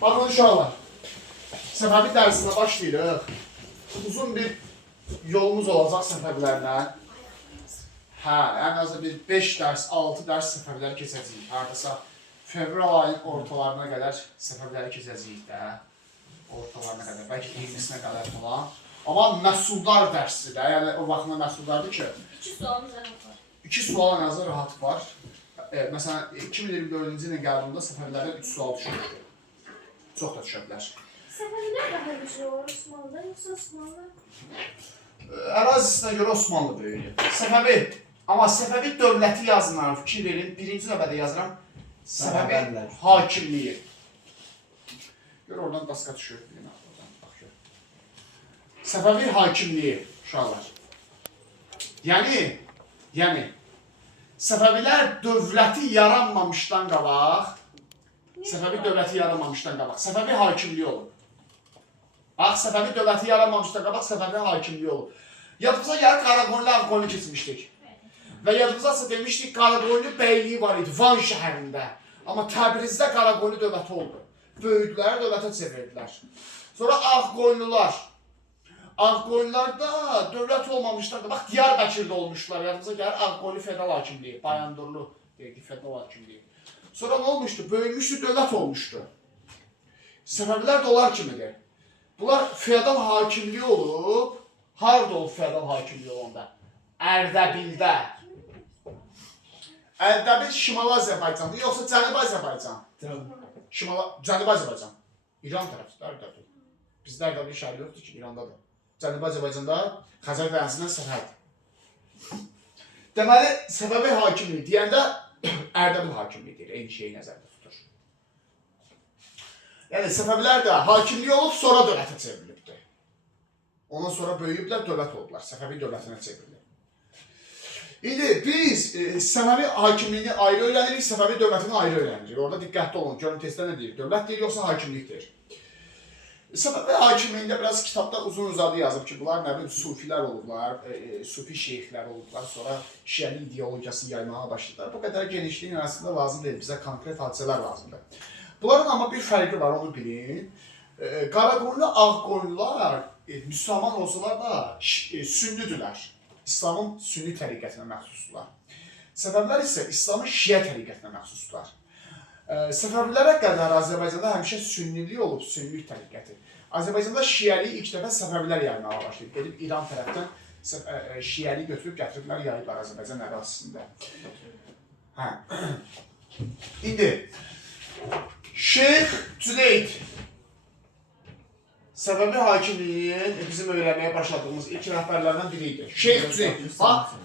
Bakın uşaqlar, Səfəvi dərsinə başlayırıq. Uzun bir yolumuz olacaq Səfəvilərlə. Ən azı bir 5 dərs, 6 dərs Səfəviləri keçəcəyik. Hardasa fevral ayın ortalarına qədər Səfəviləri keçəcəyik də. Ortalarına qədər, bəlkə 20-sinə qədər falan. Amma məhsuldar dərsi də, yəni o vaxtında məhsuldardır ki... 2 sualımız rahat var. 2 sual ən azı rahat var. Məsələn, 2024-cü ilin qəbulunda Səfəvilərdən 3 sual düşmüşdür. Çox da düşə bilər. Səfəvilər daha güclü olur Osmanlıda, yoxsa Osmanlı? Ərazisinə görə Osmanlı böyüyür. Səfəvi, amma Səfəvi dövləti yazılan fikir verin, birinci növbədə yazıram Səfəvi hakimliyi. Gör, oradan daska düşür. Səfəvi hakimliyi, uşaqlar. Yəni, Səfəvilər dövləti yaranmamışdan qabaq, Səfəvi dövləti yaranmamışdan qabaq, Səfəvi hakimliyi olub. Bax, Səfəvi dövləti yaranmamışdan qabaq, Səfəvi hakimliyi olub. Yadımıza gəlib Qaraqoyunlu Ağqoyunlu keçmişdik. Və yadımıza demişdik, Qaraqoyunlu bəyliyi var idi Van şəhərində. Amma Təbrizdə Qaraqoyunlu dövləti oldu. Böyüdülər, dövlətə çevirdilər. Sonra Ağqoyunlular. Ağqoyunlarda dövlət olmamışdan qabaq, Diyarbəkirdə olmuşlar. Yadımıza gəlir Ağqoyunlu fedal hakimliyi, Bayandurlu deyildi, fedal hakimliyi. Sonra ne olmuştu? Böyümüştü, dövlət olmuştu. Səfəvilər də onlar kimidir. Bunlar feodal hakimliyi olub, harada olub feodal hakimliyi olanda? Ərdəbildə. Ərdəbil Şimal Azərbaycandır, yoxsa Cənubi Azərbaycan? Cənubi Azərbaycan. İran tərəfdir, Ərdəbil. Bizdə Ərdəbil şəhəri yoxdur ki, İrandadır. Cənubi Azərbaycanda Xəzər dənizinin sərhəd. Deməli, Səfəvi hakimliyi deyəndə Ərdəbil hakimliyidir, eyni şeyi nəzərdə tutur. Yəni, Səfəvilər də hakimliyi olub, sonra dövlətə çevrilibdir. Ondan sonra böyüyüblər, dövlət olublar, Səfəvi dövlətinə çevrilir. İndi biz Səfəvi hakimliyini ayrı öyrənirik, Səfəvi dövlətini ayrı öyrənirik. Orada diqqətli olun, görün testdə nə deyir, dövlət deyir, yoxsa hakimlikdir. Səfəvi hakimliyində biraz kitabda uzun-uzadı yazıb ki, bunlar nə bilim sufilər olublar, sufi şeyxlər olublar, sonra şiəli ideologiyasını yaymağa başladılar. Bu qədər genişliyin arasında lazım deyil, bizə konkret hadisələr lazımdır. Bunların amma bir fərqi var, onu bilin. Qaraqoyunlu, Ağqoyunlular müsəlman olsalar da sünnüdülər. İslamın sünni təriqətinə məxsusdular. Səfəvilər isə İslamın şiə təriqətinə məxsusdular. Səfəvilərə qədər Azərbaycanda həmişə sünnilik olub, sünnilik təriqəti. Azərbaycanda şiəliyi ilk dəfə Səfəvilər yaymağa başlayıb. Gedib İran tərəfdən şiəliyi götürüb gətiriblər, yayıblar Azərbaycan ərazisində. İndi, Şeyx Cüneyd Səfəvi hakimliyin bizim öyrənməyə başladığımız ilk rəhbərlərdən biri idi. Şeyx Cüneyd.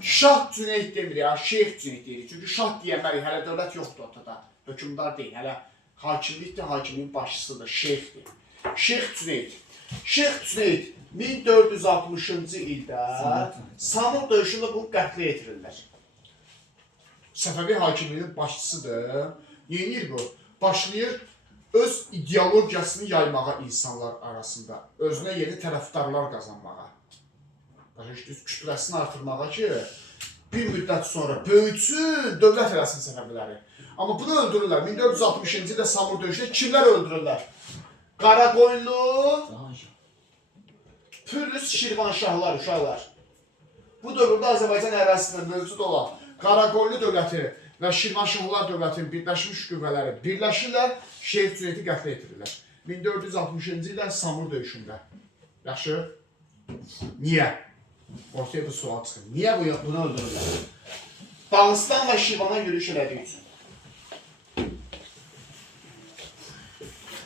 Şah Cüneyd demirik, Şeyx Cüneyd deyirik. Çünki şah deyəmərik, hələ dövlət yoxdur ortada. Hökümdar deyil, hələ hakimlikdir, hakimliyin başçısıdır, şeyxdir. Şeyx Cüneyd. Şeyx Cüneyd 1460-cı ildə Samur döyüşündə bunu qətlə yetirirlər. Səfəvi hakimliyinin başçısıdır. Yenir bu. Başlayır öz ideologiyasını yaymağa insanlar arasında. Özünə yeni tərəfdarlar qazanmağa. Kütləsini artırmağa ki, bir müddət sonra böyütsün, dövlət eləsin Səfəviləri. Amma bunu öldürürlər. 1460-cı ildə Samur döyüşündə kimlər öldürürlər? Qaraqoyunlu, Pürrüz Şirvanşahlar, uşaqlar. Bu dövrdə Azərbaycan ərazisində mövcud olan Qaraqoyunlu dövləti və Şirvanşahlar dövlətinin birləşmiş qüvvələri birləşirlər, Şeyx Cüneydi qətlə yetirirlər. 1460-cı ildə Samur döyüşündə. Yaxşı? Niyə? Ortaya bu sual çıxır. Niyə bunu öldürürlər? Dağıstan və Şirvana yürüyüş elədiyi üçün.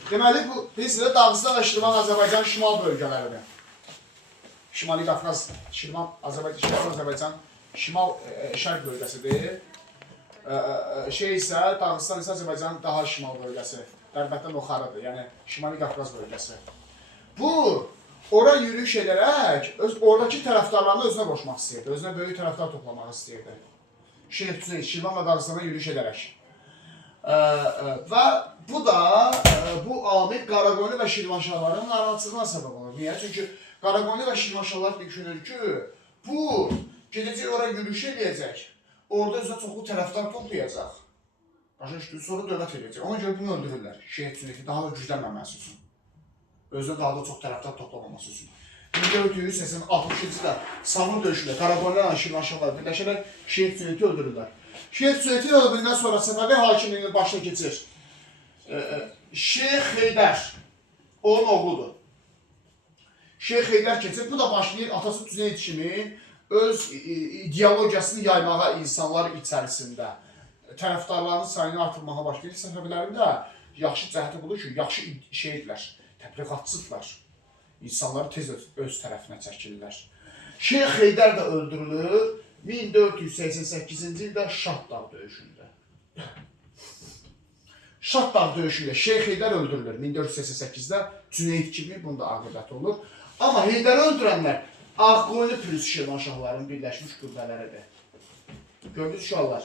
Deməli, bu bilirsinizdə Dağıstan və Şirvan Azərbaycanın şimal bölgələridir. Şimali Qafqaz, Şirvan Azərbaycan şimal şərq bölgəsidir. Şey isə, Dağıstan isə Azərbaycanın daha şimal bölgəsi. Qərbətdən oxarıdır, yəni Şimali Qafqaz bölgəsi. Bu, ora yürüyüş edərək, oradakı tərəfdarlarını özünə qoşmaq istəyirdi, özünə böyük tərəfdar toplamaq istəyirdi. Şeyx Cüneyd, Şirvan və Dağıstana yürüyüş edərək. Və bu da, bu amil Qaraqoyunlu və Şirvanşahların narahatçılığına səbəb olur. Niyə? Çünki Qaraqoyunlu və Şirvanşahlar düşünür ki, bu gedəcək oraya yürüyüş edəcək, orada özünə çoxlu tərəfdar toplayacaq. Başa düşdünüz, sonra dövlət edəcək. Ona görə bunu öldürürlər. Şəhid sünnəti daha da güclənməməsi üçün. Özünə daha da çox tərəfdar toplamaması üçün. 1460-cı ildə Samur döyüşündə Qaraqoyunlarla Şirvanşahlar birləşərək Şəhid sünnəti öldürürlər. Şəhid sünnəti öldürüləndən sonra Səfəvi hakimliyinin başına keçir. Şeyx Heydər, onun oğludur. Şeyx Heydər keçir, bu da başlayır atası Cüneyd kimi öz ideologiyasını yaymağa insanlar içərisində. Tərəfdarlarının sayını artırmağa başlayır. Səfəvilərində yaxşı cəhəti budur ki, yaxşı şeydirlər, təbliğatçıdırlar. İnsanları tez öz tərəfinə çəkirlər. Şeyx Heydər də öldürülür 1488-ci ildə Şahdağ döyüşündə. Şahdağ döyüşündə Şeyx Heydər öldürülür 1488-də Cüneyd kimi, bunda aqibəti olur. Amma Heydəri öldürənlər Ağqoyunlu plus Şirvanşahların birləşmiş qüvvələridir. Gördünüz uşaqlar.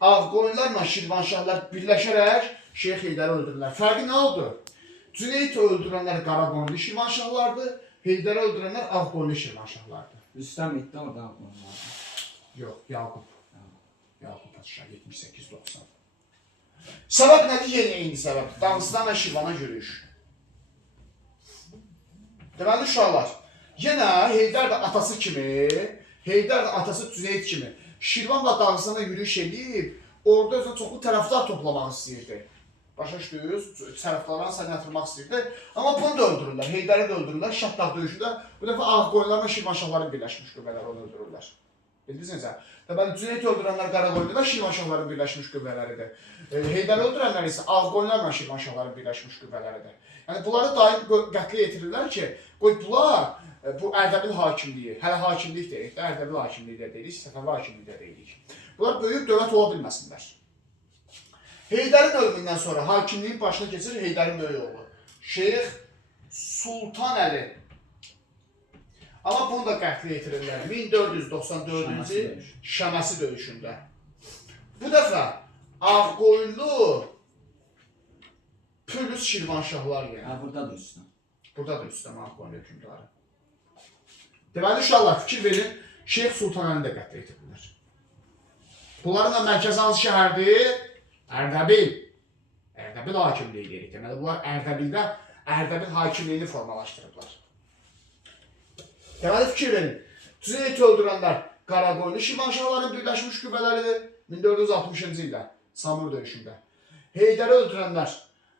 Ağqoyunlarla Şirvanşahlar birləşərək Şeyx Heydəri öldürürlər. Fərqi nə oldu? Cüneydi öldürənlər Qaraqoyunlu Şirvanşahlardır, Heydəri öldürənlər Ağqoyunlu Şirvanşahlardır. Rüstəm iddi o da Ağqoyunlardır. Yox, Yaqub. Yaqub Padşah 78-90. Səbəb nədir? Eyni səbəb. Dağıstan və Şirvana yürüyüş. Deməli uşaqlar, yenə Heydər də atası kimi, Heydər də atası Cüneyd kimi Şirvan və Dağıstana yürüyüş edib, orada özünə çoxlu tərəfdar toplamaq istəyirdi. Başa düşdünüz, tərəfdarların sayını artırmaq istəyirdi. Amma bunu da öldürürlər, Heydəri də öldürürlər. Şahdağ döyüşündə bu dəfə Ağqoyunlarla Şirvanşahların birləşmiş qüvvələri onu öldürürlər. Bildiniz necə? Deməli, Cüneyd öldürənlər Qaraqoyunlu və Şirvanşahların birləşmiş qüvvələridir. Heydəri öldürənlər isə Ağqoyunlarla Şirvanşahların birləşmiş qüvvələridir. Yəni, bunları daim qətlə yetirirlər ki, qoy bunlar, bu Ərdəbil hakimliyi, hələ hakimlik deyirik də, Ərdəbil hakimliyi də deyirik, Səfəvi hakimliyi də deyirik. Bunlar böyük dövlət ola bilməsinlər. Heydərin ölümündən sonra hakimliyin başına keçir Heydərin böyük oğlu, Şeyx Sultan Əli. Amma bunu da qətlə yetirirlər 1494-cü Şəməsi döyüşündə. Bu dəfə Ağqoyunlu plus Şirvanşahlar yəni. Ha, burada da üstün. Burada da üstəm Ağqoyunlu hökümdarı. Deməli, uşaqlar fikir verin, Şeyx Sultan Əlini də qətlə yetirirlər. Bunların da mərkəzi hansı şəhərdir? Ərdəbil. Ərdəbil hakimliyi deyirik. Deməli, bunlar Ərdəbildə Ərdəbil hakimliyini formalaşdırıblar. Deməli, fikir verin. Cüneyd öldürənlər Qaraqoyunlu Şirvanşahların birləşmiş qüvvələridir 1460-cı ildə Samur döyüşündə. Heydəri öldürənlər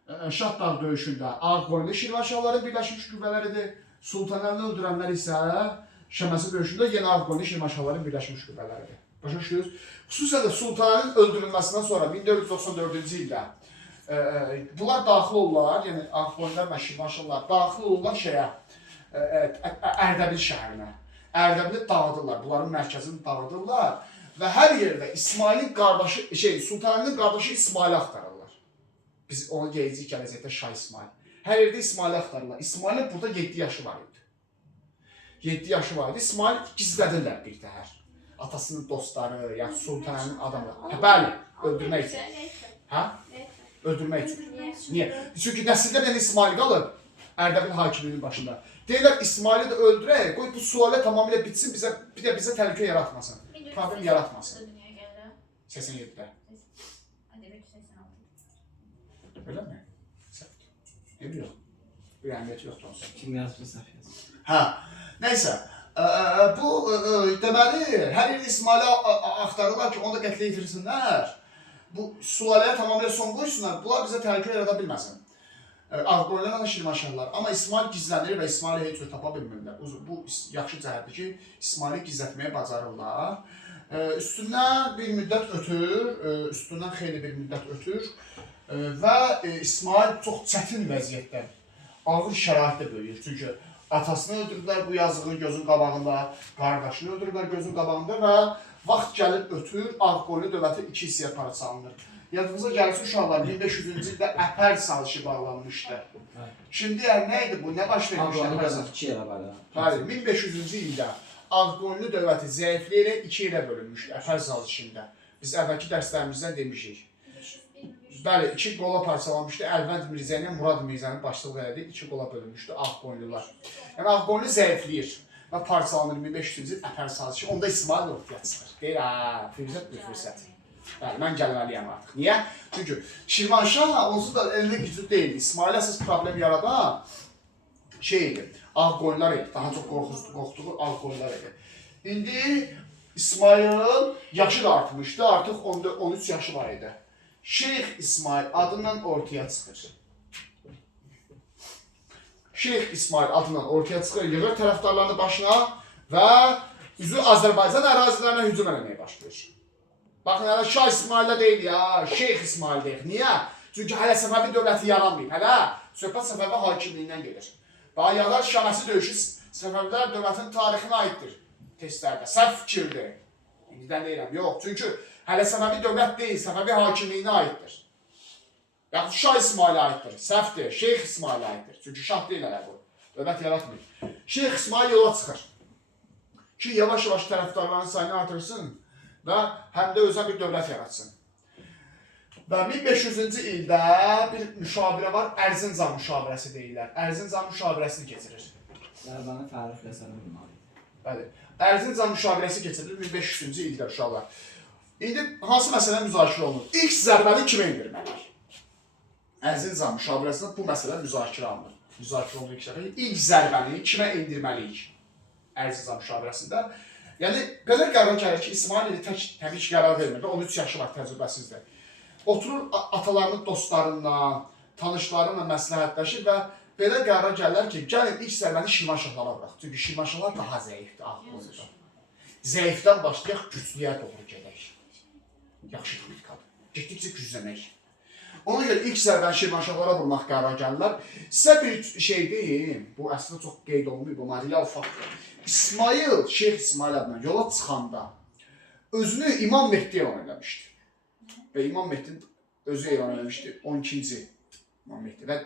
Şahdağ döyüşündə Ağqoyunlu Şirvanşahların birləşmiş qüvvələridir. Sultan Əlini öldürənlər isə Şəməsi döyüşündə yenə Ağqoyunlu Şirvanşahların birləşmiş qüvvələridir. Başa düşdünüz? Xüsusən də Sultanın öldürülməsindən sonra 1494-cü ildə bunlar daxil olurlar, yəni Ağqoyunlar və Şirvanşahlar daxil olurlar Ərdəbil şəhərinə. Ərdəbili dağıdırlar, bunların mərkəzini dağıdırlar və hər yerdə İsmailin qardaşı, Sultanın qardaşı İsmaili axtarırlar. Biz onu gələcək gələcəkdə Şah İsmail. Hər yerdə İsmaili axtarırlar. İsmailin burada 7 yaşı var idi. 7 yaşı var idi. İsmail gizlədirlər bir təhər. Atasının dostları, yəni Sultanın adamları. Bəli, öldürmək üçün. Hə? Öldürmək üçün. Niyə? Çünki nəsildən İsmail qalıb Ərdəbil hakimliyinin başında. Deyirlər İsmaili də öldürək, qoy bu sualə tamamilə bitsin, bir də bizə təhlükə yaratmasın. Problem yaratmasın. 87-də. Öyle mi? Ne biliyor? Bir əməliyyat yoxdur olsun. Kim yazmış Safiyyəsi? Hə, neysə. Bu, deməli, hər il İsmaili axtarırlar ki, onu da qətlə yetirsinlər. Bu sulaləyə tamamilə son qoysunlar, bunlar bizə təhlükə yarada bilməsin. Ağqoyunlarla Şirvanşahlar. Amma İsmail gizlənir və İsmaili heç cür tapa bilmirlər. Bu yaxşı cəhətdir ki, İsmaili gizlətməyə bacarırlar. Üstündən bir müddət ötür, üstündən xeyli bir müddət ötür və İsmail çox çətin vəziyyətdə, ağır şəraitdə böyüyür. Çünki atasını öldürdülər bu yazığın gözün qabağında, qardaşını öldürdülər gözün qabağında və vaxt gəlib ötür, Ağqoyunlu dövləti iki hissəyə parçalanır. Yadınıza gəlsin uşaqlar, 1500-cü ildə Əhər salışı bağlanmışdı. Şimdi nə idi bu? Nə baş vermişdi? Ağqoyunlu dövləti iki yerə var. Hayır, 1500-cü ildə Ağqoyunlu dövləti zəifləyərək iki yerə bölünmüşdü Əhər salışında. Biz əvvəlki dərslərimizdən demişik. Bəli, iki qola parçalanmışdı. Əlvənd Mirzə ilə Murad Mirzənin başçılıq elədiyi iki qola bölünmüşdü Ağqoyunlular. Yəni Ağqoyunlu zəifləyir və parçalanır 1500-cü il Əhər salışı. Onda İsmail ortaya çıxır. Deyir, fürsət bir fürsət. Bəli, mən gəlməliyəm artıq. Niyə? Çünki Şirvanşah onsuz da elində güclü deyildi. İsmail əsas problem yaradan şey idi, Ağqoyunlar idi. Daha çox qorxduğu Ağqoyunlar idi. İndi İsmail yaşı da artmışdı, artıq 13 yaşı var idi. Şeyx İsmail adından ortaya çıxır. Şeyx İsmail adından ortaya çıxır, yığır tərəfdarlarını başına və üzü Azərbaycan ərazilərinə hücum eləməyə başlayır. Baxın, hələ Şah İsmail'də deyil ya, Şeyx İsmail deyil. Niyə? Çünki hələ Səfəvi dövləti yaranmayıb, hələ söhbət Səfəvi hakimliyindən gedir. Bayaqlar Şaməsi döyüşü Səfəvilər dövlətinin tarixinə aiddir testlərdə. Səhv fikirdir. İndidən deyirəm, yox. Çünki hələ Səfəvi dövlət deyil, Səfəvi hakimliyinə aiddir. Yaxud Şah İsmail'ə aiddir, səhvdir, Şeyx İsmail'ə aiddir. Çünki Şah deyil hələ bu, dövlət yaratmır. Şeyx İsmail yola çıxır ki, yavaş-yavaş tərəfdarların sayını artırsın və həm də özə bir dövlət yaratsın. Və 1500-cü ildə bir müşavirə var, Ərzincan müşavirəsi deyirlər. Ərzincan müşavirəsini keçirir. Zərbanı tarixlə sənə bilmalıydı. Bəli. Ərzincan müşavirəsi keçirilir 1500-cü ildə uşaqlar. İndi hansı məsələ müzakirə olunur? İlk zərbəni kimə endirməliyik? Ərzincan müşavirəsində bu məsələ müzakirə alınır. Müzakirə olunur ilk zərbəni. İlk zərbəni kimə endirməliyik? Ərzizan müşavirəsində. Yəni, belə qərar gəlir ki, İsmail ili təbii ki, qərar vermir. 13 yaşı var, təcrübəsizdir. Oturur atalarının dostlarından, tanışlarınla məsləhətləşir və belə qərar gəlirlər ki, gəlin ilk zərbəni Şirvanşahlara bıraq. Çünki Şirvanşahlar daha zəifdir, Ağqoyunda. Zəifdən başlayaq, güclüyə doğru gedək. Yaxşı politikadır. Getdikcə güclənək. Ona görə ilk zərbəni Şirvanşahlara vurmaq qərar gəlirlər. Sizə bir şey deyim, bu əslində çox qeyd olunmuyor, bu real faktdır. İsmail, Şeyx İsmail adına yola çıxanda özünü İmam Mehdi elan eləmişdi. Və İmam Mehdi özü elan eləmişdi, 12-ci İmam Mehdi. Və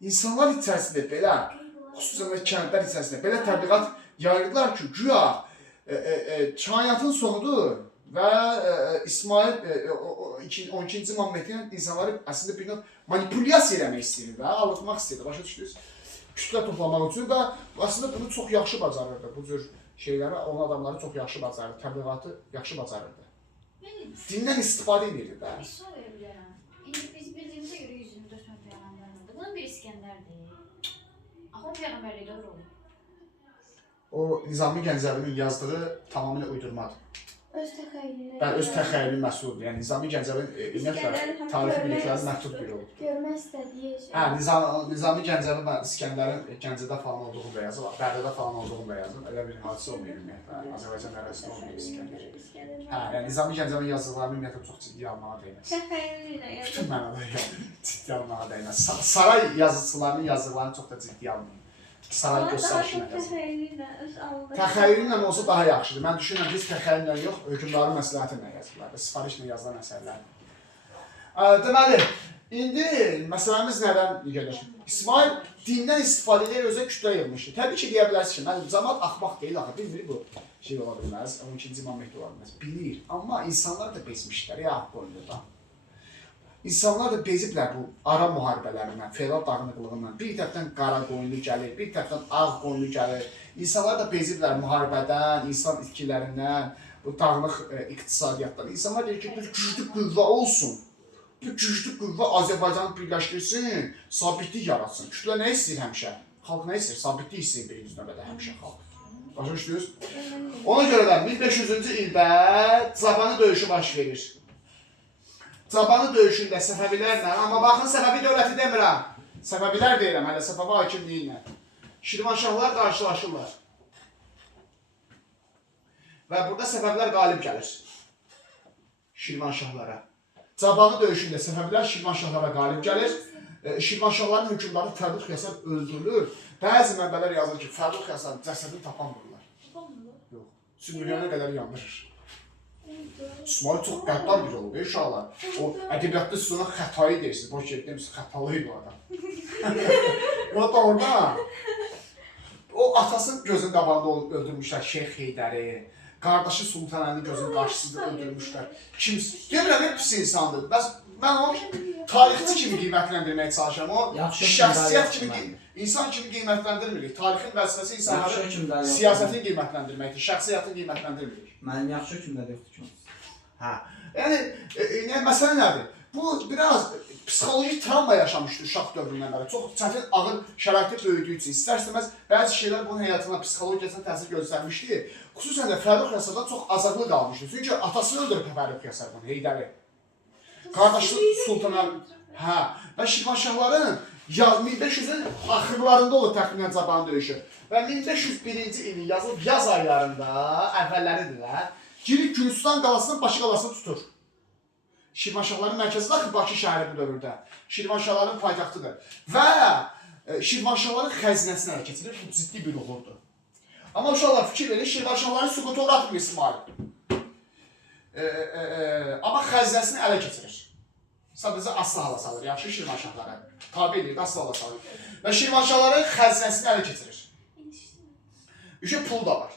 insanlar içərisində belə, xüsusən də kəndlər içərisində belə təbliğat yayırdılar ki, güya kainatın sonudur və İsmail 12-ci İmam Mehdi insanları əslində bir manipulyasiya eləmək istəyirdi və aldatmaq istəyirdi, başa düşdünüz? Kütlə toplamaq üçün və aslında bunu çox yaxşı bacarırdı. Bu cür şeyləri, onun adamları çox yaxşı bacarırdı, təbliğatı yaxşı bacarırdı. Dindən istifadə edirdi də. Bir sual verir bilərəm. İndi biz bildiyimizə görə 124 min peyğəmbərlərdir. Bunun bir İskəndərdir. Axı peyğəmbərlikdə olur. O Nizami Gəncəvinin yazdığı tamamilə uydurmadır. Öz təxəyyülünə. Bəli, öz təxəyyülü məhsuludur. Yəni Nizami Gəncəvin ümumiyyətlə tarixi bilikləri məhdud biri olub. Görmək istədiyi şey. Hə, Nizami Gəncəvi və İskəndərin Gəncədə falan olduğunu da yazıb, Bərdədə falan olduğunu da yazıb. Elə bir hadisə olmayıb ümumiyyətlə. Azərbaycan ərazisində olmayıb İskəndər. Hə, yəni Nizami Gəncəvin yazdıqlarını ümumiyyətlə çox ciddi almağa dəyməz. Təxəyyülünə yazır. Bütün mənada ciddi almağa dəyməz. Saray yazıçılarının yazdıqlarını çox da ciddi almayın. Saray göstərişinə yazın. Təxəyyülünə, öz aldığı. Təxəyyülünlə olsa daha yaxşıdır. Mən düşünürəm biz təxəyyüllə yox, hökmdarın məsləhəti ilə yazırlar. Sifarişlə yazılan əsərlər. Deməli, indi məsələmiz nədən gəlir? İsmail dindən istifadə edərək özə kütlə yığmışdı. Təbii ki, deyə bilərsiniz ki, cəmaət axmaq deyil, axı, bilmir bu şey ola bilməz, 12-ci İmam Mehdi ola bilməz. Bilir, amma insanlar da bezmişlər, ya Ağqoyunda. İnsanlar da beziblər bu ara müharibələrindən, feodal dağınıqlığından. Bir tərəfdən qara qoyunlu gəlir, bir tərəfdən ağ qoyunlu gəlir. İnsanlar da beziblər müharibədən, insan itkilərindən, bu dağınıq iqtisadiyyatdan. İnsanlar deyir ki, bir güclü qüvvə olsun. Bu güclü qüvvə Azərbaycanı birləşdirsin, sabitlik yaratsın. Kütlə nə istəyir həmişə? Xalq nə istəyir? Sabitlik istəyir birinci növbədə həmişə xalq. Başa düşdünüz? Ona görə də 1500-cü ildə Cabanı döyüşü baş verir. Cabanı döyüşündə Səfəvilərlə, amma baxın Səfəvi dövləti demirəm. Səfəvilər deyirəm, hələ Səfəvi hakimliyi ilə. Şirvanşahlar qarşılaşırlar. Və burada Səfəvilər qalib gəlir. Şirvanşahlara. Cabanı döyüşündə Səfəvilər Şirvanşahlara qalib gəlir. Şirvanşahların hökümdarı Fərrux Yasar öldürülür. Bəzi mənbələr yazır ki, Fərrux Yasar cəsədini tapanmırlar. Yox, sümürgənə qədər yandırır. İsmail çox qəddar bir olub, uşaqlar. O ədəbiyyatda siz ona xətayı deyirsiniz, boş yer demişsiniz, xətalıydı o adam. O da orada, o atasının gözünün qabağında öldürmüşlər Şeyx Heydəri, qardaşı Sultan Əlinin gözünün qarşısında öldürmüşlər. Demirəm, hep pis insandır. Mən onu tarixçi kimi qiymətləndirməyə çalışıram. O şəxsiyyət kimi, insan kimi qiymətləndirmirik. Tarixin vəzifəsi insanların siyasətini qiymətləndirməkdir, şəxsiyyətini qiymətləndirmirik. Mənim yaxşı hökmlər yoxdur ki. Hə. Yəni məsələ nədir? Bu biraz psixoloji travma yaşamışdı uşaq dövründən bəri. Çox çətin, ağır şəraitdə böyüdüyü üçün istər-istəməz bəzi şeylər bunun həyatına, psixologiyasına təsir göstərmişdi. Xüsusən də Fərrux Yasardan çox azadlı qalmışdı. Çünki atasını öldürüb Fərrux Yasar bunu, Heydəri. Qardaşı Sultana, hə, və Şirvanşahların 1500-ün axırlarında olur təxminən Caban döyüşü. Və 1501-ci ilin yazılıb yaz aylarında, əvvəlləridirlər, girib Gürcistan qalasının başı qalasını tutur. Şirvanşahların mərkəzi daxil Bakı şəhəri bu dövrdə. Şirvanşahların paytaxtıdır. Və Şirvanşahların xəzinəsini ələ keçirir. Bu ciddi bir uğurdur. Amma uşaqlar fikir verir, Şirvanşahların süqutu uğratmır İsmail. Amma xəzinəsini ələ keçirir. Sadəcə asla hala salır. Yaxşı Şirvanşahlara. Tabi edir, asla hala salır. Və Şirvanşahların xəzinəsini ələ keçirir. Üşə pul da var.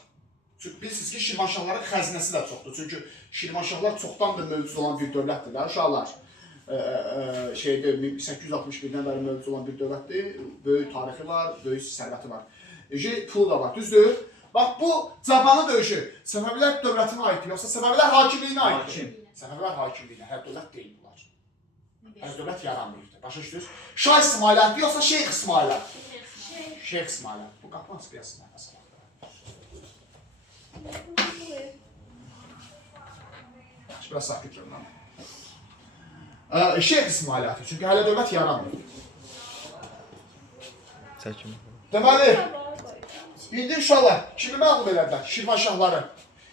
Çünki bilirsiniz ki, Şirvanşahların xəzinəsi də çoxdur. Çünki Şirvanşahlar çoxdandır mövcud olan bir dövlətdir. Uşaqlar, 1861-dən bəri mövcud olan bir dövlətdir. Böyük tarixi var, böyük sərvəti var. Pulu da var, düzdür? Bax, bu Cabanı döyüşü Səfəvilər dövlətinə aiddir, yoxsa Səfəvilər hakimliyinə aiddir? Səfəvilər hakimliyinə, hər dövlət deyil bunlar. Hər dövlət yaranmıydı. Başa düşdünüz? Şah İsmailət, yoxsa Şeyx İsmailət? Şeyx İsmailət. Bu qapı nasıl bir nəfəs alır? Biraz sakit durun. Şeyx İsmailət, çünki hələ dövlət yaranmır. Çəkim. Deməli, indi uşaqlar, kimi məğlub elədilər? Şirvanşahları.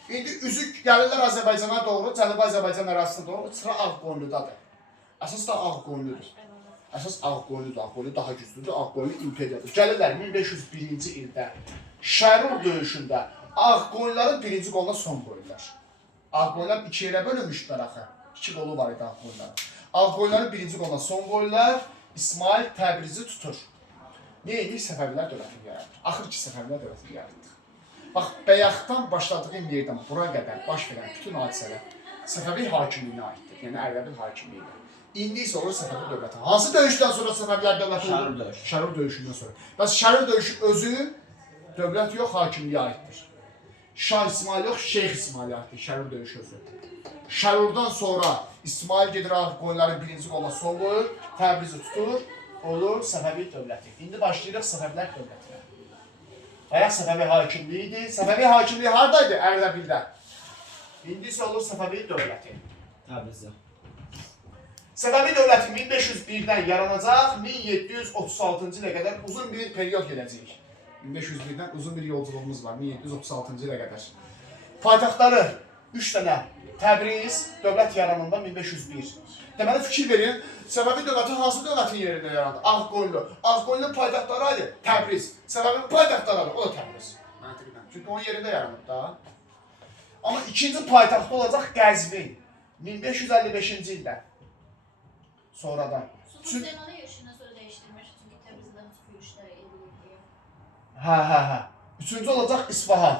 İndi üzük gəlirlər Azərbaycana doğru, Cənubi Azərbaycan ərazisinə doğru, sıra Ağqoyunludadır. Əsas da Ağqoyunludur. Əsas Ağqoyunludur, Ağqoyunlu daha güclüdür, Ağqoyunlu imperiyadır. Gəlirlər 1501-ci ildə Şərur döyüşündə Ağqoyunluların birinci qoluna son qoyurlar. Ağqoyunlular iki yerə bölünmüşdülər axı. İki qolu var idi Ağqoyunluların. Ağqoyunluların birinci qoluna son qoyurlar, İsmail Təbrizi tutur. Neyini? Səfəvilər dövlətini yaradır. Axır ki, Səfəvilər dövlətini yaradır. Bax, Bəyəxtdan başladığım yerdən bura qədər baş verən bütün hadisələr Səfəvi hakimliyinə aiddir. Yəni Ərəbil hakimliyinə. İndi isə olur Səfəvi dövləti. Hansı döyüşdən sonra Səfəvilər dövləti olur? Şərur döyüşü. Şərur döyüşündən sonra. Bəs Şərur döyüşü özü dövlət yox, hakimliyə aiddir. Şah İsmail yox, Şeyx İsmail aiddir. Şərur döyüşü özü. Şərurdan sonra İsmail gedir Ağqoyunluların birinci qoluna son qoyur, Təbrizi tutur, olur Səfəvi dövləti. İndi başlayırıq Səfəvilər dövlətinə. Bayaq Səfəvi hakimliyi idi. Səfəvi hakimliyi haradaydı? Ərdəbildə. İndi isə olur Səfəvi dövləti. Təbrizdə. Səfəvi dövləti 1501-dən yaranacaq, 1736-cı ilə qədər uzun bir period gedəcək. 1501-dən uzun bir yolculuğumuz var, 1736-cı ilə qədər. Paytaxtları 3 dənə. Təbriz, dövlət yaranında 1501. Deməli, fikir verin, Səfəvi dövləti hansı dövlətin yerində yarandı? Ağqoyunlu. Ağqoyunlu paytaxtları aydı, Təbriz. Səfəvinin paytaxtları aydı, o da Təbriz. Məntiqdən. Çünki onun yerində yaranıb da. Amma ikinci paytaxtı olacaq Qəzvin. 1555-ci ildə. Sonradan. Sultan Süleyman'ı yaşından sonra değiştirmiş çünkü Təbrizdən çox yürüyüşlər edilir diye. Hə. Üçüncü olacaq İsfahan.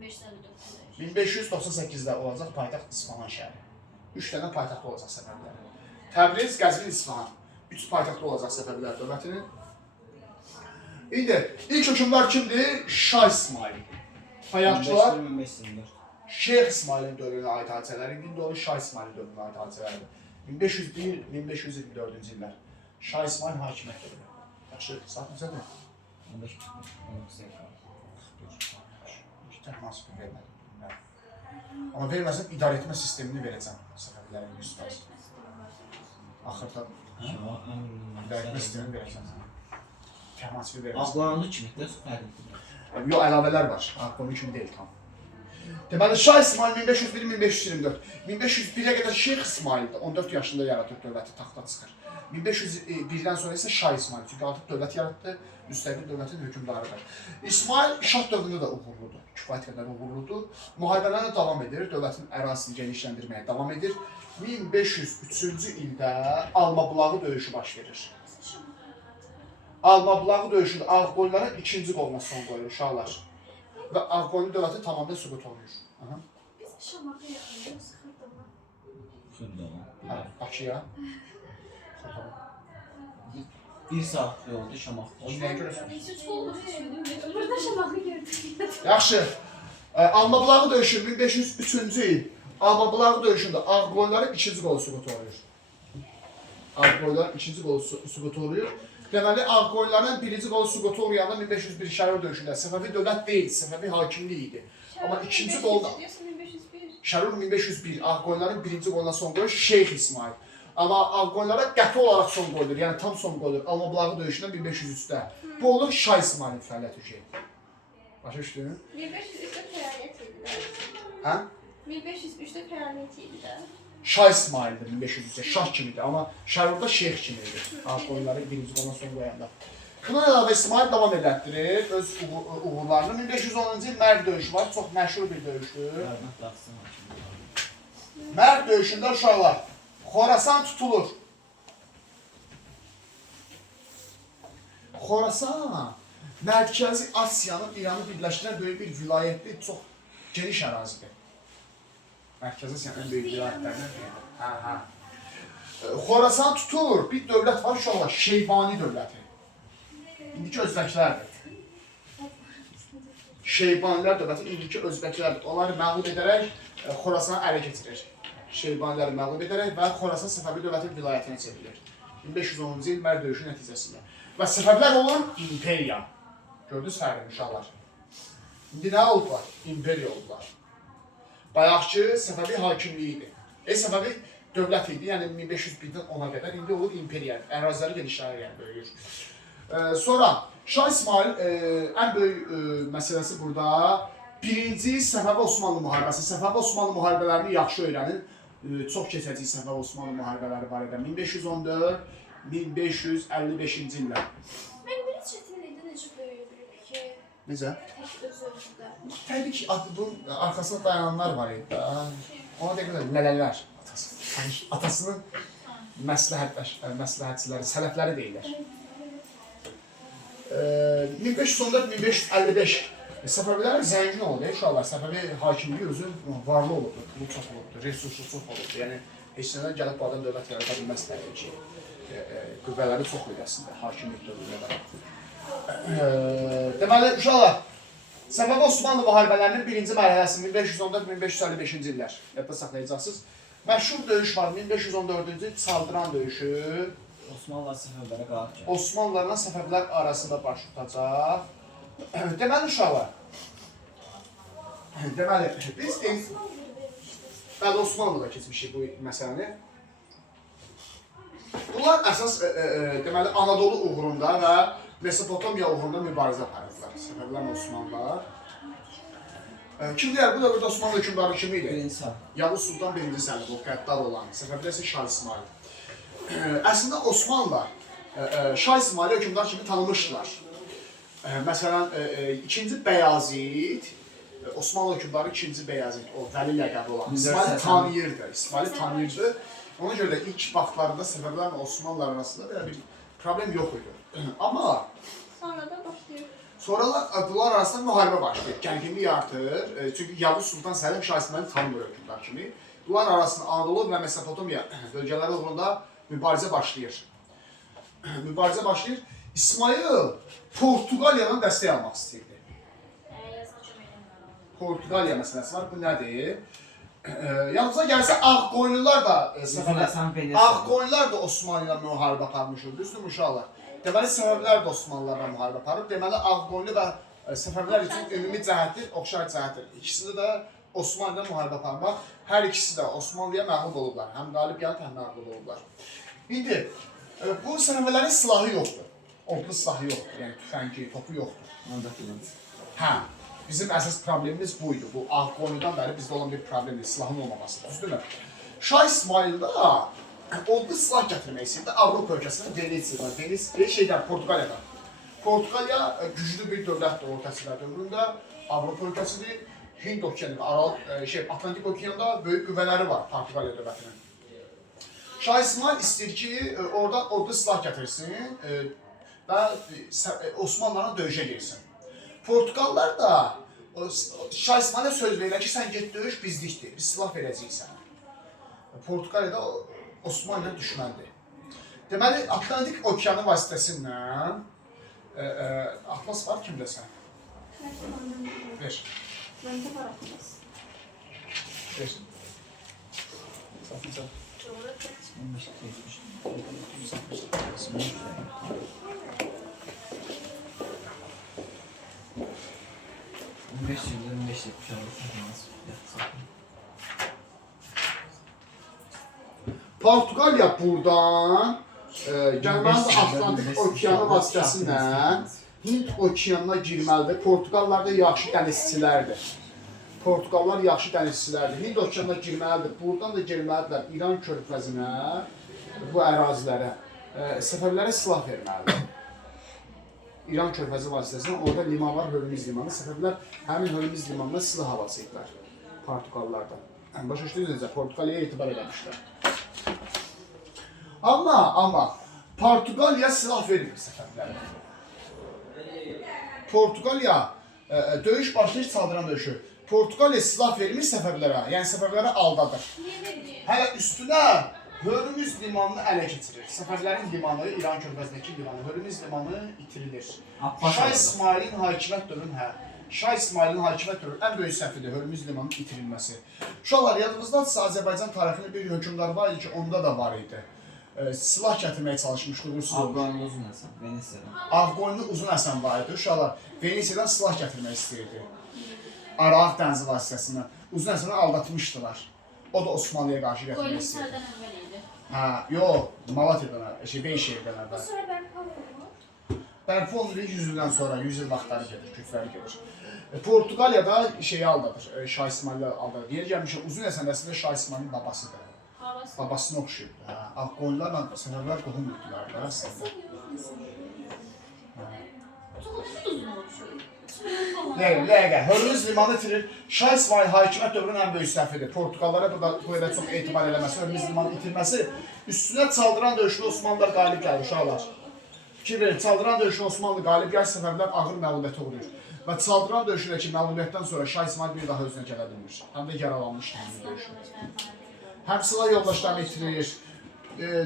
1559'da. 1598-də olacaq paytaxt İsfahan şəhəri. 3 dənə paytaxtı olacaq Səfəvilər. Təbriz, Qəzvin, İsfahan. 3 paytaxtı olacaq Səfəvilər dövlətinin. İndi ilk hökmdar kimdir? Şah İsmail. Hayatçılar 1524. Şeyx İsmailin dövrünə aid hadisələr, indi olur Şah İsmailin dövrünə aid hadisələrdir. 1501-1524-cü illər. Şah İsmail hakimiyyət dövrü. Yaxşı, saat necədir? 15. Təhmasib vermədim. Amma verməsəm idarə etmə sistemini verəcəm Səfəvilərin 100%. Axırda idarə etmə sistemini verəcəm. Təhmasib verəcəm. Ağqoyunlu kimi də fərqlidir. Yox, əlavələr var. Ağqoyunlu kimi deyil tam. Deməli, Şah İsmail 1501-1524. 1501-ə qədər Şeyx İsmaildir. 14 yaşında yaratıb dövləti taxta çıxır. 1501-dən sonra isə Şah İsmail. Çünki artıq dövlət yaratdı, müstəqil dövlətin hökmdarıdır. İsmail Şah dövründə də uğurludur. Kifayət qədər uğurludur. Müharibələrlə davam edir, dövlətin ərazisini genişləndirməyə davam edir. 1503-cü ildə Almabulağı döyüşü baş verir. Almabulağı döyüşündə Ağqoyunluların ikinci qoluna son qoyur uşaqlar. Və Ağqoyunlu dövləti tamamilə süqut olunur. Biz Şamaxıya yaxınıyıq, Xırdalan. Xırdalan. Bakıya. Bir saat yolda Şamaxı. Nəyə görürsən? Biz üç olduq düşündüm, burada Şamaxı gördük. Yaxşı. Almabulağı döyüşü 1503-cü il. Ağbabulağı döyüşündə Ağqoyunların ikinci qolu süqut oluyor. Ağqoyunların ikinci qolu süqut oluyor. Deməli, Ağqoyunların birinci qolu süqut oluyanda 1501 Şərur döyüşündə Səfəvi dövlət deyil, Səfəvi hakimlik idi. Amma ikinci qolda 1501. Şərur 1501 Ağqoyunların birinci qoluna son qoyur Şeyx İsmail. Amma Ağqoyunlara qəti olaraq son qoyulur, yəni tam son qoyulur. Almabulağı döyüşündə 1503-də. Bu olur Şah İsmailin fəaliyyəti ki. Başa düşdün? 1503'te fəaliyyət edilər. Hə? 1503'te fəaliyyət edilər. Şah İsmail'dir 1503'də, Şah kimidir. Amma Şərurda Şeyx kimidir. Ağqoyunları birinci qoluna son qoyanda. Buna əlavə İsmail davam elətdirir öz uğurlarını. 1510-cu il Mərv döyüşü var, çox məşhur bir döyüşdür. Qarnat dağsın hakimdir. Mərv döyüşündə uşaqlar, Xorasan tutulur. Xorasan, Mərkəzi Asiyanın İranı birləşdirən böyük bir vilayətli, çox geniş ərazidir. Mərkəzi Asiyanın ən böyük vilayətlərindən biridir. Xorasan tutur, bir dövlət var uşaqlar, Şeybani dövləti. İndiki özbəklərdir. Şeybanilər dövləti indiki özbəklərdir. Onları məğlub edərək Xorasanı ələ keçirir. Şeybaniləri məğlub edərək və Xorasan Səfəvi dövlətin vilayətinə çevrilir. 1510-cu il Mərv döyüşü nəticəsində. Və Səfəvilər olan imperiya. Gördünüz fərqini uşaqlar. İndi nə oldular? İmperiya oldular. Bayaqki Səfəvi hakimliyi idi. Səfəvi dövlət idi, yəni 1501-dən 10-a qədər. İndi olur imperiya. Əraziləri genişlənir, yəni böyüyür. Sonra Şah İsmail ən böyük məsələsi burada birinci Səfəvi-Osmanlı müharibəsi. Səfəvi-Osmanlı müharibələrini yaxşı öyrənin. Çox keçəcək Səfəvi-Osmanlı müharibələri barədə. 1514-1555-ci illər. Mən belə çətinlikdə necə böyüyə bilirik ki, Necə? tək öz özündə. Təbii ki, bunun arxasında dayananlar var idi. Ona deyirlər, lələlər atası. Atasının məsləhətçiləri, sələfləri deyirlər. 1514-1555 Səfəvilər zəngin oldu, uşaqlar. Səfəvi hakimliyi özü varlı olubdu, pulu çox olubdu, resursu çox olubdu. Yəni, heç nədən gəlib bu adam dövlət yarada bilməzlər ki, qüvvələri çox idi əslində, hakimlik dövlətləri. Deməli, uşaqlar, Səfəvi-Osmanlı müharibələrinin birinci mərhələsi 1514-1555-ci illər. Yadda saxlayacaqsınız. Məşhur döyüş var, 1514-cü il Çaldıran döyüşü. Osmanlılar Səfəvlərə qalib gəlir. Osmanlılarla Səfəvilər arasında baş tutacaq. Deməli uşaqlar, biz bəli Osmanlıda keçmişik bu məsələni. Bunlar əsas deməli Anadolu uğrunda və Mesopotamiya uğrunda mübarizə aparırdılar. Səfəvilər Osmanlılar. Kim deyər, bu dövrdə Osmanlı hökmdarı kim idi? Birinci Yavuz Sultan I Səlim, o qəddar olan, Səfəvilər isə Şah İsmail. Əslində Osmanlılar Şah İsmaili hökmdar kimi tanımışdılar. Məsələn, 2-ci Bəyazid, Osmanlı hökmdarı 2-ci Bəyazid, o Vəli ləqəbi olan, İsmaili tanıyırdı. Ona görə də ilk vaxtlarında Səfəvlərlə Osmanlılar arasında belə bir problem yox idi. Amma Sonra da başlayır. sonralar bunlar arasında müharibə başlayır, gərginlik artır. Çünki Yavuz Sultan Səlim Şah İsmaili tanımır hökmdar kimi. Bunlar arasında Anadolu və Mesopotamiya bölgələri uğrunda mübarizə başlayır. İsmail Portuqaliyadan dəstək almaq istəyirdi. Portuqaliya məsələsi var, bu nədir? Yanımıza gəlsə Ağqoyunlular da Osmanlı ilə müharibə aparmışdır, düzdür uşaqlar? Deməli, Səfəvilər də Osmanlılarla müharibə aparıb. Deməli, Ağqoyunlu və Səfəvilər üçün ümumi cəhətdir, oxşar cəhətdir. İkisində də Osmanlı ilə müharibə aparmaq. Hər ikisi də Osmanlıya məğlub olublar. Həm qalib gəlib, həm məğlub olublar. İndi, bu Səfəvələrin silahı yoxdur. Odlu silahı yoxdur, yəni tüfəngi, topu yoxdur. Hə, bizim əsas problemimiz buydu. Bu Ağqoyunludan bəri bizdə olan bir problemdir, silahın olmaması. Düzdürmü? Şah İsmail də odlu silah gətirmək istəyirdi Avropa ölkəsindən Venesiyadan, Portuqaliyadan. Portuqaliya güclü bir dövlətdir Orta əsrlər dövründə. Avropa ölkəsidir. Hind okeanında, Atlantik okeanında böyük qüvvələri var Portuqaliya dövlətinin. Şah İsmail istəyir ki, oradan odlu silah gətirsin və Osmanlılarla döyüşə girsin. Portuqallar da Şah İsmailə söz verirlər ki, sən get döyüş bizlikdir, biz silah verəcəyik sənə. Portuqaliyada Osmanlı ilə düşməndir. Deməli, Atlantik okeanı vasitəsindən atlas var kimdə sən? Ver. Məndə var atlas. Ver. Satın çat. Sonra kaç? 15 70. 15 25 70 alırsan. Portuqaliya buradan gəlməlidir Atlantik okeanı vasitəsilə Hind okeanına girməlidir. Portuqallar da yaxşı dənizçilərdir. Portuqallar yaxşı dənizçilərdir. Hind okeanına girməlidir. Buradan da girməlidirlər İran körfəzinə, bu ərazilərə, səfərblərə silah verməlidir. İran körfəzi vasitəsilə orada liman var, Hörmüz limanı. Səfərblər həmin Hörmüz limanına silah havasıydılar Portuqallardan. Başa düşdünüz necə? Portuqaliyaya etibar eləmişlər. Amma Portuqaliya silah vermir səfərblərə. Portuqaliya döyüş başlayır, çaldıran döyüşü. Portuqaliya silah vermir səfərblərə, yəni səfərblərə aldadır. Hələ üstünə Hörmüz limanını ələ keçirir. Səfərblərin limanı, İran körfəzindəki limanı, Hörmüz limanı itirilir. Şah İsmailin hakimiyyət dövrünün, Şah İsmailin hakimiyyət dövrünün ən böyük səhvidir Hörmüz limanının itirilməsi. Uşaqlar, yadınızdadırsa Azərbaycan tarixində bir hökmdar var idi ki, onda da var idi. Silah gətirməyə çalışmışdı, uğursuz olmuş. Ağqoyunlu uzun Həsən, Venesiyadan. Ağqoyunlu uzun Həsən var idi. Uşaqlar, Venesiyadan silah gətirmək istəyirdi. Aralıq dənizi vasitəsindən. Uzun Həsəni aldatmışdılar. O da Osmanlıya qarşı gətirmək Qoyun istəyirdi. sərdən əvvəl idi. Hə, yox, Malatya'dan, Beyşehirdən Bu əvvəl. sonra bərpa olunur. Bərpa olunur 100 ildən sonra, 100 il vaxtları gedir, kütləri gedir. Portuqaliyada şeyi aldadır, Şah İsmail'i aldadır. Yeri gəlmişə, Uzun Həsən əslində Şah İsmail'in babasıdır. Babasını oxşuyub. Ağqoyunlarla səfərblər qohum idilər də əslində. Ləqə, Hörmüz limanı itirir. Şah İsmail hakimiyyət dövrünün ən böyük səhvidir. Portuqallara bu elə çox etibar eləməsi, Hörmüz limanı itirməsi. Üstünə çaldıran döyüşdə Osmanlılar qalib gəlir, uşaqlar. Fikir verin, çaldıran döyüşdə Osmanlı qalib gəlir, səfərblər ağır məlumiyyətə uğrayır. Və çaldıran döyüşündəki məlumiyyətdən sonra Şah İsmail bir daha özünə gələ bilmir. Həm də yaralanmışdır bu döyüşdə. Həm silah yoldaşlarını itirir,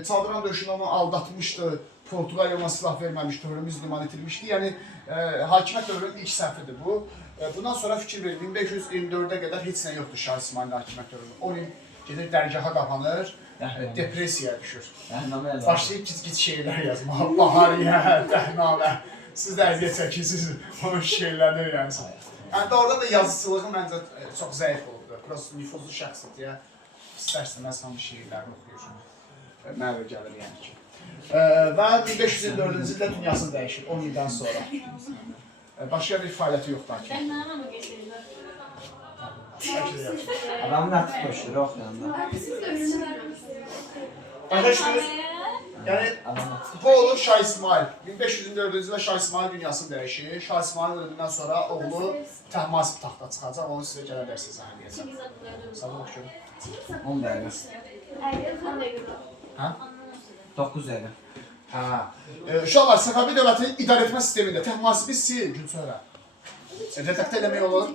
çaldıran döyüşündə onu aldatmışdı, Portuqaliya ona silah verməmişdi, Hörmüz limanı itirmişdi. Yəni, hakimiyyət dövrünün ilk səhvidir bu. Bundan sonra fikir verin, 1524-ə qədər heç nə yoxdur Şah İsmailin hakimiyyət dövrünün. O il gedir dərgaha qapanır, depresiyaya düşür. Başlayıb git-git şeirlər yazmağa, bahariyə, dəhnamə. Siz də əziyyət çəkirsiniz, onun şeirlərini öyrənirsiniz. Yəni, orada da yazıçılığı məncə çox zəif oldu. Biraz nüfuzlu şəxsiyyət, ya. İstər-istəməz hamı şeirlərini oxuyur. Mənə də gəlir yəni ki. Və 1524-cü ildə dünyasını dəyişir, 10 ildən sonra. Başqa bir fəaliyyəti yoxdur ki. Dəhnamə mı gətirirlər? Adamın artıq koşdur, oxuyanda. Başa yəni, bu olur Şah İsmail. 1524-cü ildə Şah İsmail dünyasını dəyişir. Şah İsmailin ölümündən sonra oğlu Təhmasib taxta çıxacaq, onu sizə gələ dərsiniz zəhəlliyəcək. Sabah oxuyun. 10 dəqiqə. 9 dəqiqə. Uşaqlar, Səfəvi dövlətinin idarə etmə sistemində Təhmasibi sil, Gülçöhrə. Redakta eləmək olur.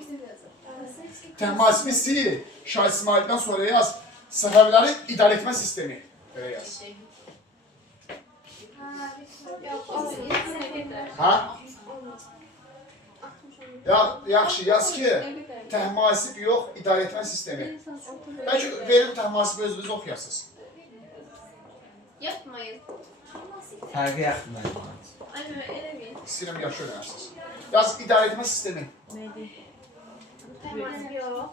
Təhmasibi sil, Şah İsmaildən sonra yaz. Səfəvilərin idarə etmə sistemi. Belə yaz. Hə? Yaxşı, yaz ki, Təhmasib yox, idarə etmə sistemi. Bəlkə verin Təhmasibi özünüz oxuyasınız. Yapmayın. Fərqi yaxın mənim. Anne eləməyin. İstəyirəm yaxşı öyrənəsiniz. Yaz, idarə etmə sistemi. Təmas yox.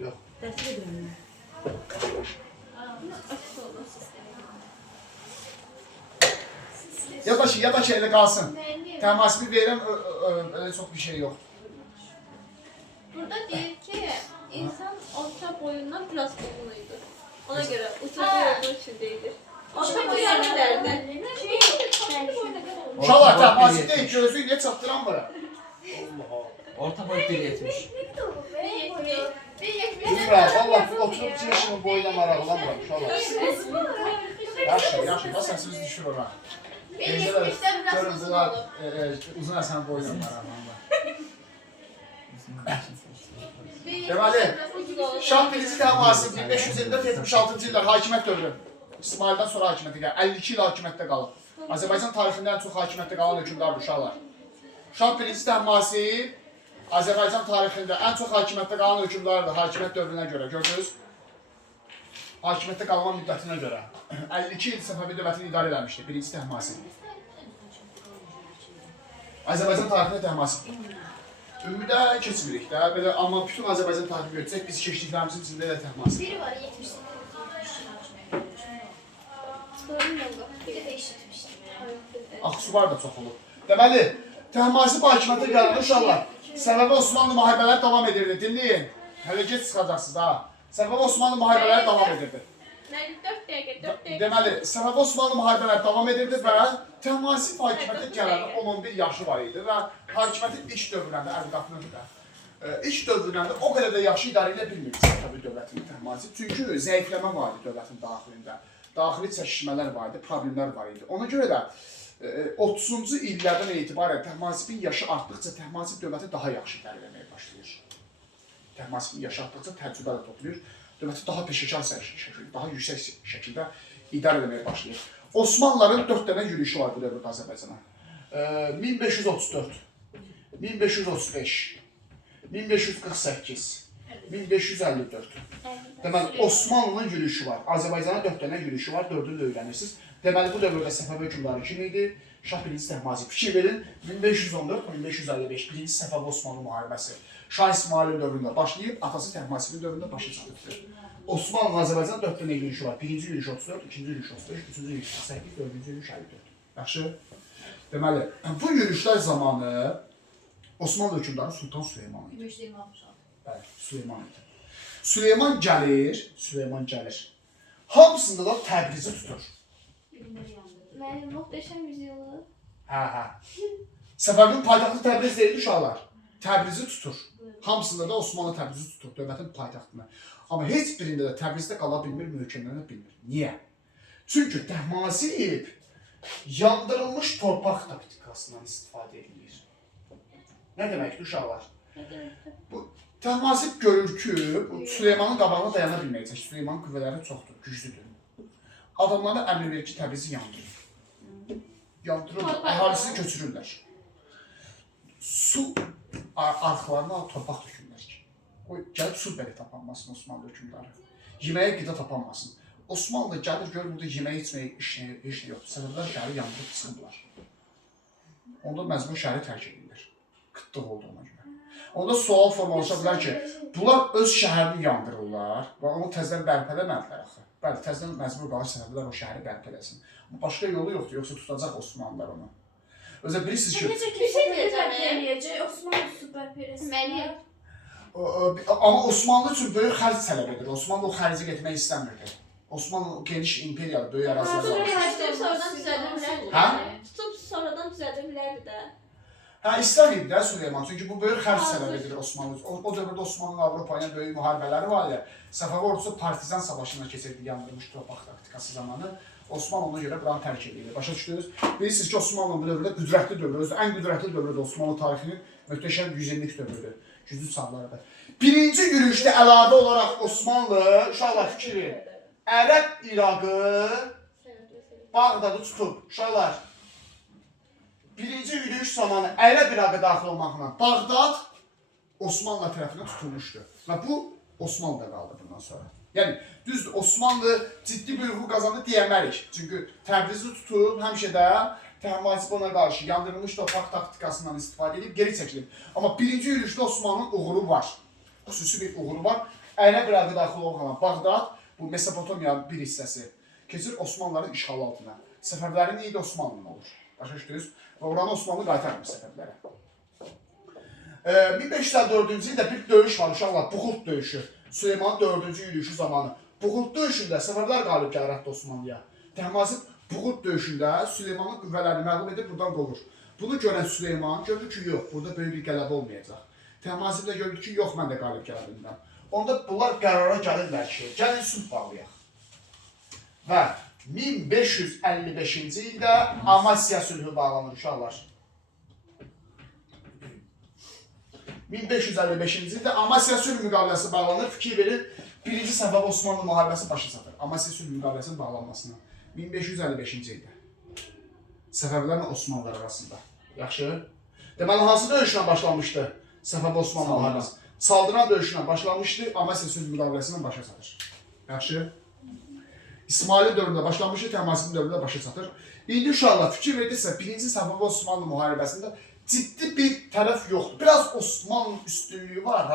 Yox. Ya da ki elə qalsın. Təhmasibi verirəm, elə çox bir şey yox. Burada deyir ki, insan orta boyundan biraz uzunuydu. Ona göre uçucu olduğu için değildir. Orta boyundan derdi. Uşaqlar, Təhmasib deyil, gözü ilə çatdıran bura. Orta boy 1.70. Bilmirəm, valla oturub yaşımın boyuna maraqlanmıram, uşaqlar. Yaxşı, bax səsiniz düşür ona. Görün, bunlar uzun Həsən boyuna maraqlanmıram. Deməli, Şah birinci Təhmasib 1520-76-cı illər hakimiyyət dövrü. İsmaildən sonra hakimiyyətə gəlir, 52 il hakimiyyətdə qalıb. Azərbaycan tarixində ən çox hakimiyyətdə qalan hökmdardır uşaqlar. Şah birinci Təhmasib Azərbaycan tarixində ən çox hakimiyyətdə qalan hökmdardır hakimiyyət dövrünə görə, gördünüz? hakimiyyətdə qalma müddətinə görə 52 il Səfəvi dövlətini idarə eləmişdi. Birinci Təhmasib. Azərbaycan tarixində Təhmasib. Ümumdə keçmirik də, belə, amma bütün Azərbaycan tarixini götürsək, biz keçdiklərimizin içində də Təhmasib. Biri var 70 bir dəfə eşitmişdim. Aksular da çox olub. Deməli, Təhmasib hakimiyyətə gəldi uşaqlar. Səbəbi Osmanlı müharibələri davam edirdi. Dinləyin. Hələ geç çıxacaqsınız ha. Səbəbi Osmanlı müharibələri davam edirdi. Mənim 4 dəqiqə. Deməli, səbəbi Osmanlı müharibələri davam edirdi və Təhmasib hakimiyyətə gələndə 11 yaşı var idi və hakimiyyətin ilk dövründə, Ərdəqatlıdır da, ilk dövründə o qədər də yaxşı idarə edə bilmirdi Səfəvi dövlətini Təhmasib. Çünki zəifləmə var idi dövlətin daxilində. Daxili çəkişmələr var idi, problemlər var idi. Ona görə də 30-cu illərdən etibarən Təhmasibin yaşı artdıqca Təhmasib dövləti daha yaxşı idarə etməyə başlayır. Təhmasibin yaşı artdıqca təcrübə də toplayır. Dövləti daha peşəkar şəkildə, daha yüksək şəkildə idarə etməyə başlayır. Osmanlıların 4 dənə yürüyüşü var bu dövrdə Azərbaycana. 1534, 1535, 1548, 1554. Deməli, Osmanlının yürüyüşü var. Azərbaycana 4 dənə yürüyüşü var, 4-ünü də öyrənirsiniz. Deməli, bu dövrdə Səfəvi hökmdarı kim idi? Şah 1-ci Təhmasib. Fikir verin, 1514-1555, 1-ci Səfəvi Osmanlı müharibəsi. Şah İsmailin dövründə başlayıb, atası Təhmasibin dövründə başa çatıbdır. Osmanlı Azərbaycanın 4 dənə yürüyüşü var. 1-ci yürüyüş 34, 2-ci yürüyüş 35, 3-cü yürüyüş 48, 4-cü yürüyüş 54. Yaxşı? Deməli, bu yürüyüşlər zamanı Osmanlı hökmdarı Sultan Süleyman idi. Bəli, Süleyman idi. Süleyman gəlir. Hamısında da Təbrizi tutur. Mənim möhtəşəm yüzyılı. Hə. Səfəvinin paytaxtı Təbriz deyildi uşaqlar. Təbrizi tutur. Hamısında da Osmanlı Təbrizi tutur, dövlətin paytaxtını. Amma heç birində də Təbrizdə qala bilmir, möhkəmlənə bilmir. Niyə? Çünki Təhmasib yandırılmış torpaq taktikasından istifadə edilir. Nə deməkdir uşaqlar? Bu Təhmasib görür ki, Süleymanın qabağına dayana bilməyəcək. Süleymanın qüvvələri çoxdur, güclüdür. Adamlara əmr verir ki, Təbrizi yandırır. Yandırırlar, əhalisini köçürürlər. Su arxlarına torpaq tökürlər ki, gəlib su belə tapanmasın Osmanlı hökmdarı. Yeməyə qida tapanmasın. Osmanlı gəlir, görür burada yeməyə içməyə heç nə yoxdur. Səbəblər şəhəri yandırıb çıxırlar. Onda məcbur şəhəri tərk edirlər. Qıtlıq olduğuna görə. Onda sual formalaşa bilər ki, bunlar öz şəhərini yandırırlar və onu təzədən bərpa eləmədilər axı. Bəli, təzədən məcbur qalır səbəblər o şəhəri bərpa eləsin. Başqa yolu yoxdur, yoxsa tutacaq Osmanlılar onu. Özə bilirsiniz ki... Necə ki, Osmanlı süper peresi. Mənim. Amma Osmanlı üçün böyük xərc tələb edir. Osmanlı o xərci getmək istəmirdi. Osmanlı geniş imperiyadır, böyük ərazilər var. Sonradan düzəldə bilərdi. Hə? Tutub sonradan düzəldə bilərdi də. Hə, istəmirdi də Süleyman, çünki bu böyük xərc tələb edir Osmanlı. O dövrdə Osmanlı Avropa ilə böyük müharibələri var ya, Səfəvi ordusu partizan savaşına keçirdi yandırmış torpaq taktikası zamanı. Osmanlı ona görə buranı tərk edirdi. Başa düşdünüz? Bilirsiniz ki, Osmanlı bu dövrdə qüdrətli dövrü, özü ən qüdrətli dövrüdür Osmanlı tarixinin möhtəşəm 100 illik dövrüdür. Güclü çağlarıdır. Birinci yürüyüşdə əlavə olaraq Osmanlı, uşaqlar fikir verin, Ərəb İraqı, Bağdadı tutub, uşaqlar. Birinci yürüyüş zamanı Ərəb İraqı daxil olmaqla Bağdad Osmanlı tərəfindən tutulmuşdur. Və bu Osmanlıda qaldı bundan sonra. Yəni, düzdür, Osmanlı ciddi bir uğur qazandı deyəmərik. Çünki Təbrizi tutub, həmişə də Təhmasib ona qarşı yandırılmış torpaq taktikasından istifadə edib, geri çəkilib. Amma birinci yürüyüşdə Osmanlının uğuru var. Xüsusi bir uğuru var. Ərəb İraqı daxil olan Bağdad, bu Mesopotamiyanın bir hissəsi keçir Osmanlıların işğalı altına. Səfəvlərin iyi də Osmanlının olur. Başa düşdünüz? Və oranı Osmanlı qaytarmır səfəvlərə. 1554-cü ildə bir döyüş var uşaqlar, Buxurt döyüşü. Süleymanın 4-cü yürüyüşü zamanı. Buxurt döyüşündə Səfəvlər qalib gəlir hətta Osmanlıya. Təhmasib Buxurt döyüşündə Süleymanın qüvvələrini məğlub edib buradan qovur. Bunu görən Süleyman görür ki, yox, burada böyük bir qələbə olmayacaq. Təhmasib də görür ki, yox, mən də qalib gələ bilmirəm. Onda bunlar qərara gəlirlər ki, gəlin sülh bağlayaq. Və 1555-ci ildə Amasya sülhü bağlanır uşaqlar. 1555-ci ildə Amasya sülh müqaviləsi bağlanır. Fikir verir, 1-ci Səfəvi Osmanlı müharibəsi başa çatır. Amasya sülh müqaviləsinin bağlanmasına. 1555-ci ildə. Səfəvilərlə Osmanlılar arasında. Yaxşı. Deməli, hansı döyüşlə başlamışdı Səfəvi Osmanlı müharibəsi? Saldıran döyüşlə başlamışdı, Amasya sülh müqaviləsindən başa çatır. Yaxşı. İsmaili dövründə başlanmışı, Təhmasibin dövründə başa çatır. İndi uşaqlar fikir verirsə, 1-ci Səfəvi Osmanlı müharibəsində ciddi bir tərəf yoxdur. Biraz Osmanlı üstünlüyü var,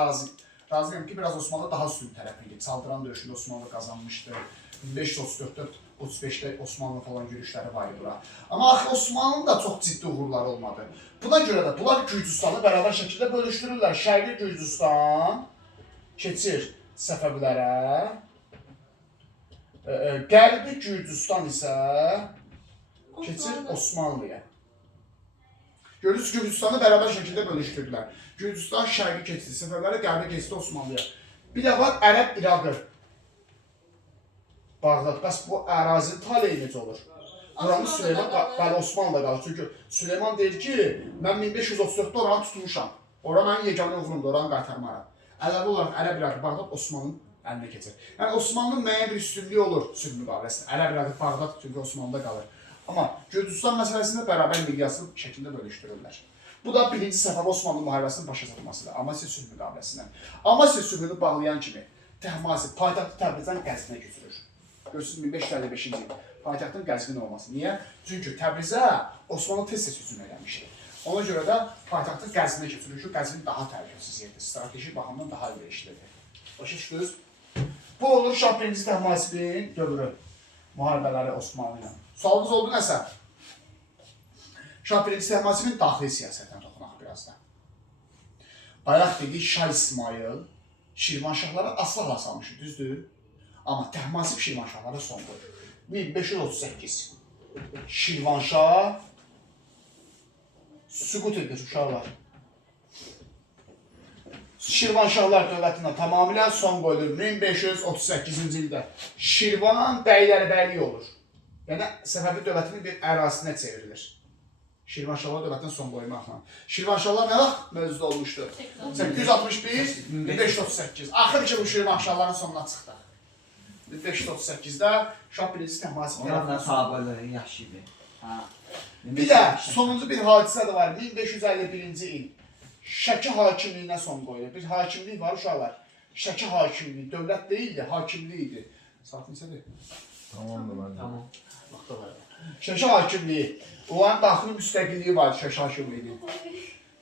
razıyam ki, biraz Osmanlı daha üstün tərəf idi. Çaldıran döyüşündə Osmanlı qazanmışdı. 1534-də 35-də Osmanlı falan görüşləri var idi bura. Amma axı Osmanlının da çox ciddi uğurları olmadı. Buna görə də bunlar Gürcüstanı bərabər şəkildə bölüşdürürlər. Şərqi Gürcüstan keçir Səfəvilərə. Qərbi Gürcüstan isə keçir Osmanlıya. Görürsünüz, Gürcüstanı bərabər şəkildə bölüşdürdülər. Gürcüstan şərqi keçdi Səfəvilərə, qərbi keçdi Osmanlıya. Bir də var Ərəb İraqı. Bağdad. Bəs bu ərazi taleyi necə olur? Buranı Süleyman, bəli Osmanlı qalır. Çünki Süleyman deyir ki, mən 1534-də oranı tutmuşam. Ora mənim yeganə uğurumdur, oranı qaytarmaram. Əlavə olaraq Ərəb İraqı, Bağdad Osmanlının əlinə keçir. Yəni Osmanlının müəyyən bir üstünlüyü olur sülh müqaviləsində. Ərəb İraqı, Bağdad çünki Osmanlıda qalır. Amma Gürcüstan məsələsində bərabər miqyaslı şəkildə bölüşdürürlər. Bu da 1-ci Səfəvi Osmanlı müharibəsinin başa çatmasıdır. Amasya sülh müqaviləsindən. Amasya sülhünü bağlayan kimi Təhmasib paytaxtı Təbrizdən Qəzvinə götürür. Görürsünüz 1555-ci il paytaxtın Qəzvin olması. Niyə? Çünki Təbrizə Osmanlı tez-tez hücum eləmişdi. Ona görə də paytaxtı Qəzvinə götürür ki, Qəzvin daha təhlükəsiz yerdir. Strateji baxımdan daha əlverişlidir. Başa düşdünüz? Bu olur Şah 1-ci Təhmasibin dövrü müharibələri Osmanlı ilə. Sualınız oldu nəsə? Şah 1-ci Təhmasibin daxili siyasətinə toxunaq biraz da. Bayaq dedik Şah İsmail Şirvanşahlara asla salmışdı, düzdür? Amma Təhmasib Şirvanşahlara son qoyur. 1538 Şirvanşah süqut edir uşaqlar. Şirvanşahlar dövlətinə tamamilə son qoyulur 1538-ci ildə. Şirvan bəylərbəylik olur. Yəni Səfəvi dövlətinin bir ərazisinə çevrilir. Şirvanşahlar dövlətinə son qoymaqla. Şirvanşahlar nə vaxt mövcud olmuşdu? 861, 1538. Axır ki bu Şirvanşahların sonuna çıxdıq. 1538-də Şah 1-ci Təhmasib Onlarla sahabələri yaxşı idi. Bir də sonuncu bir hadisə də var. 1551-ci il Şəki hakimliyinə son qoyulur. Bir hakimlik var uşaqlar. Şəki hakimliyi dövlət deyildi, hakimlik idi. Saat neçədir? Tamamdır məncə. Tamam. Vaxta var. Şəki hakimliyi. Onların daxili müstəqilliyi var Şəki hakimliyi.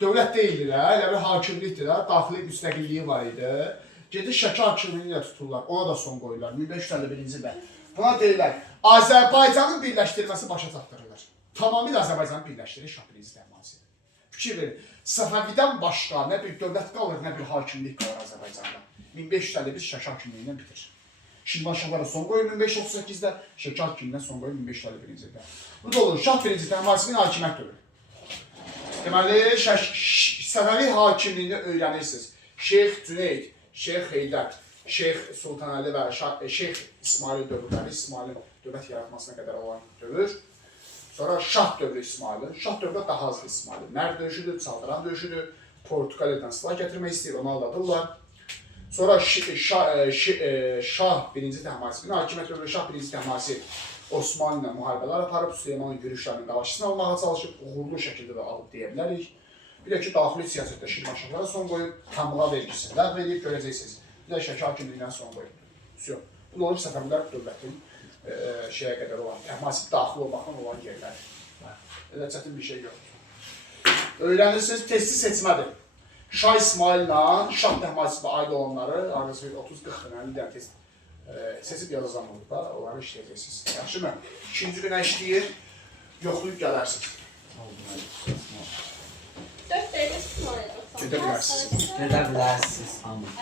Dövlət deyildi də, elə bir hakimlikdir də, daxili müstəqilliyi var idi. Gedir Şəki hakimliyini də tuturlar, ona da son qoyurlar 1551-ci ildə. Buna deyirlər, Azərbaycanın birləşdirilməsi başa çatdırılır. Tamamilə Azərbaycanı birləşdirir Şah 1-ci Təhmasib. Fikir verin, Səfəvidən başqa nə bir dövlət qalır, nə bir hakimlik qalır Azərbaycanda. 1551 Şəki hakimliyindən bitir. Şirvanşahlara son qoyur 1538-də, Şəki hakimliyindən son qoyur 1551-ci ildə. Bu da olur, Şah 1-ci Təhmasibin hakimiyyət dövrü. Deməli, Səfəvi hakimliyini öyrənirsiniz. Şeyx Cüneyd, Şeyx Heydər, Şeyx Sultanəli və Şeyx İsmail dövrləri, İsmailin dövlət yaratmasına qədər olan dövr. Sonra Şah dövrü İsmailin. Şah dövrü daha azdır İsmailin. Mərd döyüşüdür, Çaldıran döyüşüdür. Portuqaliyadan silah gətirmək istəyir, onu aldadırlar. Sonra Şah 1-ci Təhmasibin hakimiyyət dövrü, Şah 1-ci Təhmasib Osmanlı ilə müharibələr aparıb, Süleymanın yürüşlərinin qarşısını almağa çalışıb, uğurlu şəkildə də alıb deyə bilərik. Bir də ki, daxili siyasətdə Şirvanşahlara son qoyub, Təmuğa vergisini ləğv edib, görəcəksiniz. Bir də Şəki hakimliyindən son qoyubdur. Bu da olub Səfəvilər dövlətin şeyə qədər olan, Təhmasib daxil olmaqdan olan yerlər. Elə çətin bir şey yoxdur. Öyrənirsiniz, testi seçmədir. Şah İsmail ilə Şah Təhmasibə aid olanları, arası 30-40 dənəli test seçib yazacam burada, onları işləyəcəksiniz. Yaxşı mı? İkinci günə işləyir, yoxlayıb gələrsiniz. 4 dəqiqə tutmalıyıq. Gedə bilərsiniz. Gedə bilərsiniz hamı.